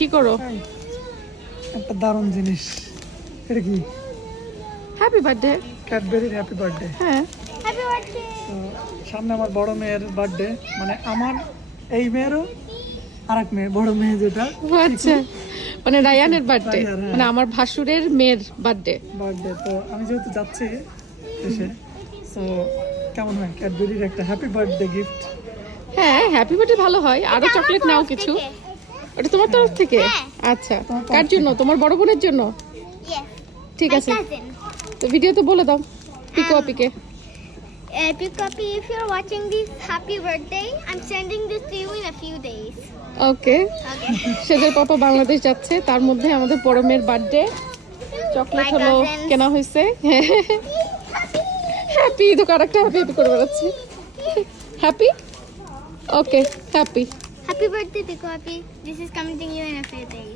কি করো? একটা দারুণ জিনিস। এটা কি? Happy birthday. ক্যাডবেরির হ্যাপি বার্থডে। হ্যাঁ, হ্যাপি বার্থডে। তো সামনে আমার বড় মেয়ের বার্থডে, মানে আমার এই মেয়েরও আরেক মেয়ে, বড় মেয়ে যেটা আচ্ছা, মানে রায়ানের বার্থডে, রায়ান, হ্যাঁ। মানে আমার ভাসুরের মেয়ের বার্থডে। বার্থডে। তো আমি যেহেতু যাচ্ছি এসে, তো কেমন হয় ক্যাডবেরির একটা হ্যাপি বার্থডে গিফট? হ্যাঁ, হ্যাপি বার্থডে ভালো হয়। আরো চকলেট নাও কিছু। ওটা তোমার তরফ থেকে? হ্যাঁ। আচ্ছা, কার জন্য? তোমার বড় বোনের জন্য? Yes. ঠিক My আছে, cousin. তো ভিডিওতে বলে দাও পিকো আপিকে। Pikapi, if you're watching this, happy birthday. I'm sending this to you in a few days. Okay, Okay. সেজের পাপা বাংলাদেশ যাচ্ছে, তার মধ্যে আমাদের বড় মেয়ের বার্থডে। চকলেট My হলো cousins. কেনা হয়েছে। হ্যাপি, তো কারেক্ট হ্যাপি হ্যাপি করে বেড়াচ্ছি। Happy, okay, happy. Happy birthday, Pikapi. This is coming to you in a few days.